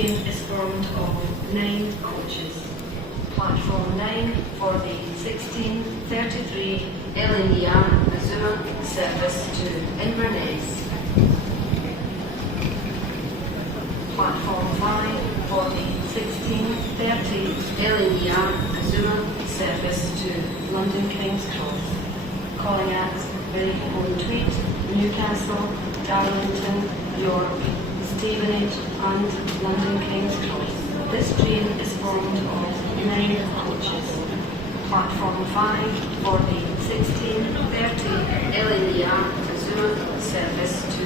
train is formed of 9 coaches. Platform 9 for the 16:33 LNER Azuma service to Inverness. Platform 5 for the 16:30 LNER Azuma service to London King's Cross. Calling at Tweed, Newcastle, Darlington, York, Stevenage and London King's Cross. This train is formed of 9 coaches. Platform 5 for the 16:30 LNER Azuma service to